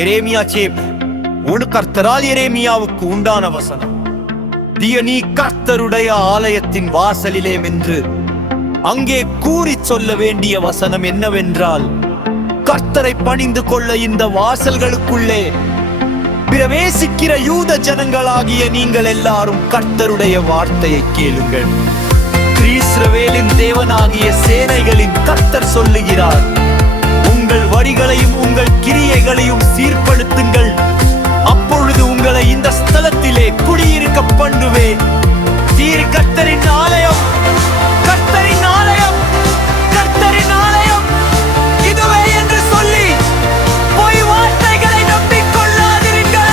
எரேமியா shape ஒரு கர்த்தரால் எரேமியாவுக்கு உண்டான வசனம். நீ கர்த்தருடைய ஆலயத்தின் வாசலிலே என்று அங்கே கூறி சொல்ல வேண்டிய வசனம் என்னவென்றால், கர்த்தரை பணிந்து கொள்ள இந்த வாசல்களுக்குள்ளே பிரவேசிக்கிற யூத ஜனங்களாகிய நீங்கள் எல்லாரும் கர்த்தருடைய வார்த்தையை கேளுங்கள். இஸ்ரவேலின் தேவனாகிய சேனைகளின் கர்த்தர் சொல்லுகிறார், உங்கள் வழிகளையும் உங்கள் கிரியைகளையும் சீர்படுத்துங்கள், அப்பொழுது உங்களை இந்த ஸ்தலத்திலே குடியிருக்க பண்ணுவேன். கர்த்தரின் ஆலயம், கர்த்தரின் ஆலயம், கர்த்தரின் ஆலயம் இதுவே என்று சொல்லி பொய் வார்த்தைகளை நம்பிக்கொள்ளாதீர்கள்.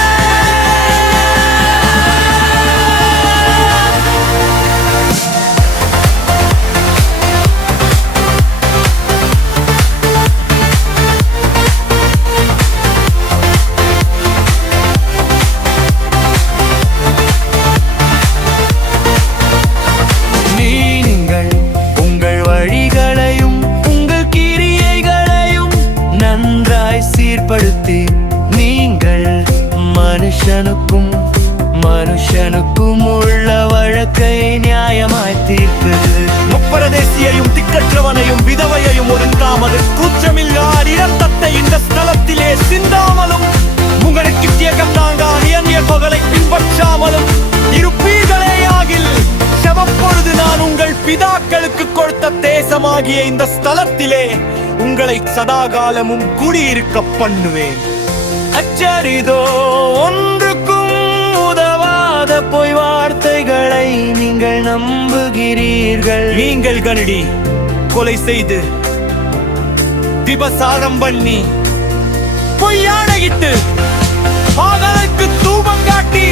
நீங்கள் மனுஷனுக்கும் மனுஷனுக்கும் உள்ள வழக்கை நியாயமாய் தீர்த்தது. முப்பரதேசியையும் திக்கற்றவனையும் விதவையையும் ஒருங்காமல் குற்றமில்லாத இரத்தத்தை இந்த ஸ்தலத்திலே சிந்தாமலும் உங்களுக்கு தியகம் தாங்கான் இயங்கிய பகலை பின்பற்றாமலும் இருப்பீர்களேயாகில், செவப்பொழுது நான் உங்கள் பிதாக்களுக்கு கொடுத்த தேசமாகிய இந்த ஸ்தலத்திலே உங்களை சதாகாலமும் குடியிருக்க பண்ணுவேன். அச்சரிதோ ஒன்றுக்கும் உதவாத பொய் வார்த்தைகளை நீங்கள் நம்புகிறீர்கள். நீங்கள் கனடி கொலை செய்து விபசாரம் பண்ணி பொய்யானையிட்டு பாகலுக்கு தூபம் காட்டி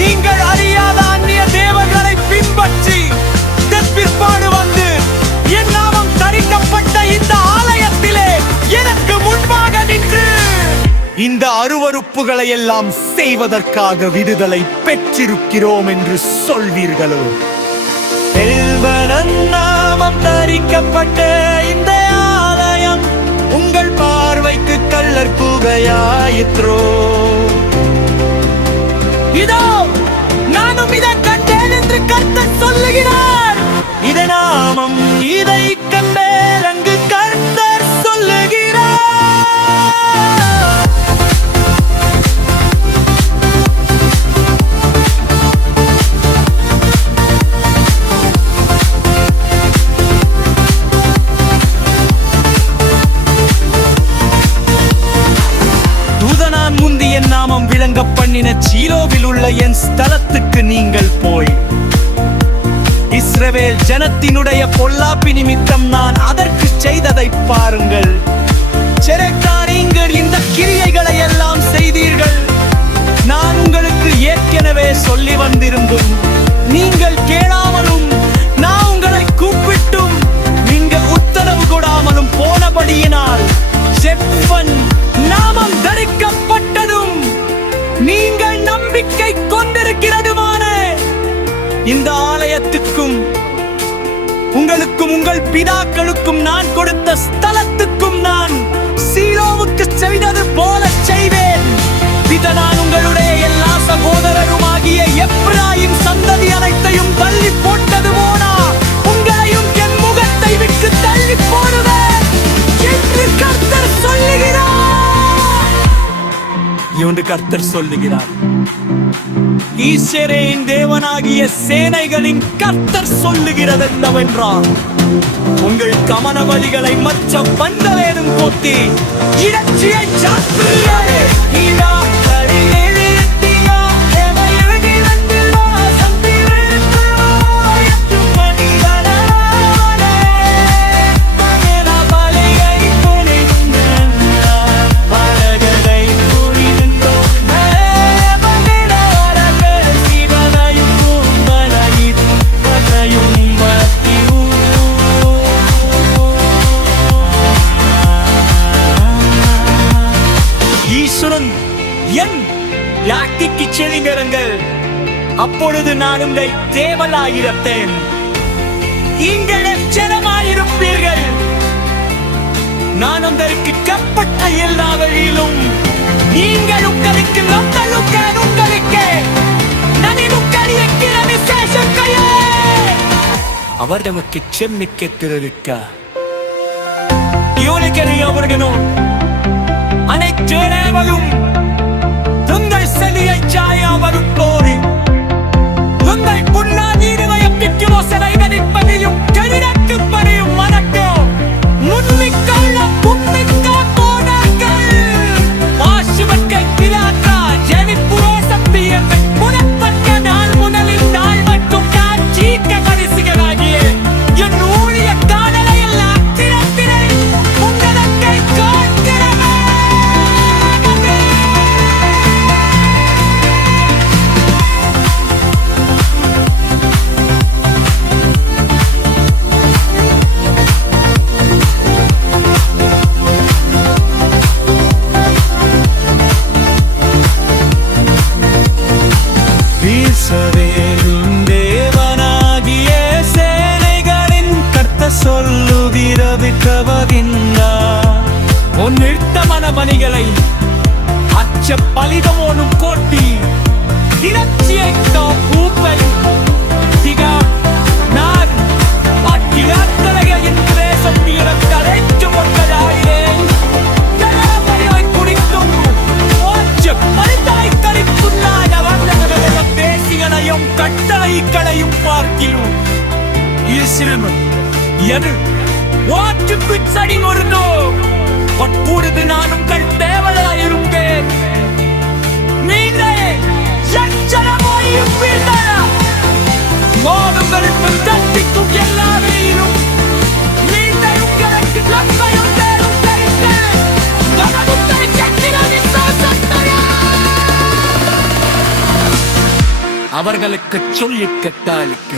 நீங்கள் அறியாத அந்நிய தேவர்களை பின்பற்றி பிற்பாடு வந்து என் நாமம் தரிக்கப்பட்ட இந்த ஆலயத்திலே எனக்கு முன்பாக நின்று இந்த அருவருப்புகளை எல்லாம் செய்வதற்காக விடுதலை பெற்றிருக்கிறோம் என்று சொல்வீர்களோ? நாமம் தரிக்கப்பட்ட இந்த ஆலயம் உங்கள் பார்வைக்கு கள்ளர் குகையாயிற்றோ? இதோ நானும் இதை கண்டேன் என்று கர்த்தர் சொல்லுகிறார். இதை நாமம் இதை கண்டேன் அங்கு கர்த்தர் சொல்லுகிறார். தூதனான் முந்தி என் நாமம் விளங்க பண்ணின சீலோவில் உள்ள என் ஸ்தலத்துக்கு நீங்கள் போய் இஸ்ரவேல் ஜனத்தினுடைய பொல்லாப்பி நிமித்தம் நான் அதற்கு செய்ததை பாருங்கள். நீங்கள் இந்த கிரியைகளை எல்லாம் செய்தீர்கள். நான் உங்களுக்கு ஏற்கனவே சொல்லி வந்திருந்தும் நீங்கள் கேளாமலும் நான் உங்களை கூப்பிட்டும் நீங்கள் உத்தரவு கொடாமலும் போனபடியினால் செப்பன் நாமம் தரிக்கப்பட்டதும் நீங்கள் நம்பிக்கை கொண்டிருக்கிறதுமான இந்த ஆலயத்துக்கும் உங்களுக்கும் உங்கள் பிதாக்களுக்கும் நான் கொடுத்த ஸ்தலத்துக்கும் நான் சீலோவுக்கு செய்தது போல செய்வேன். இதை நான் உங்களுடைய எல்லா சகோதரருமாகிய எப்பிராயீம் சந்ததி அனைத்தையும் தள்ளி போட்டது போனா உங்களையும் என் முகத்தை விட்டு தள்ளி போடுவேன் என்று கர்த்தர் சொல்லுகிறார். இவன் கர்த்தர் சொல்லுகிறார். ஈஸ்வரின் தேவனாகிய சேனைகளின் கர்த்தர் சொல்லுகிறது என்னவென்றால், உங்கள் கமன வலிகளை மற்ற பந்தலேனும் போத்தி இறைச்சியை சாப்பிடுங்கள். செவிங்களுங்கள், அப்பொழுது நான் உங்களை தேவனாயிருப்பேன், நீங்கள் எச்சரமாயிருப்பீர்கள். நான் உங்களுக்கு கற்பட்ட எல்லா வழியிலும் நீங்கள் உங்களுக்கு உங்களுக்கு உங்களுக்கு நனிமுக்களிய விசேஷக்கையே அவர் நமக்கு செம்மிக்க திருக்க அவர்களும் அனைத்து நேரமும் உங்கள் செலியை சாயா வரும் போது உங்கள் புண்ணாதீருமையப்பிக்கும் சிலைகளின் பதியும் கடிதக்கும் பதியும் மனக்கும் முன்மிக்கல்ல புன்மிக்க போனார்கள் மாசுவர்கள் பிளாக்கா ஜெனிப்புரோசப்பியம் புனப்பட்ட நாள் முதலில் நாள் மற்றும் நான் சீக்க பரிசுகளாகிய என் ஊழிய காதலையெல்லாம் திறத்திரை உங்களுக்கு காக்கிறவே இஸ்ரவேலின் தேவனாகிய சேனைகளின் கர்த்தர் சொல்லுகிறது கவகின்றார் உன் நிறுத்தமான பணிகளை அச்ச பலிதமோனும் கோட்டி திரட்சியை பூப்பை திகா நான் அக்கிராத்தலையின் பிரேசத்திர கரைச்சு கொண்டதாயிரேன் குடித்தும் ஓச்ச பலிதாய் கரித்துள்ளாய் பேசிகளையும் கட்டளைகளையும் பார்க்கிறோம் இஸ்ரவேல் எது வாட்டுக்கு சடி மருந்தோ அப்பொழுது நான் உங்கள் தேவனாயிருப்பேன் நீங்களே எச்சரமாயும் உங்களுக்கு தட்டிக்கும் எல்லாரையும் நீங்கள் உங்களுக்கு நன்மையும் தேரும் தெரிந்து கனவுத்தை சக்திர விசுவாசத்தையா அவர்களுக்கு சொல்லி கட்டாளிக்க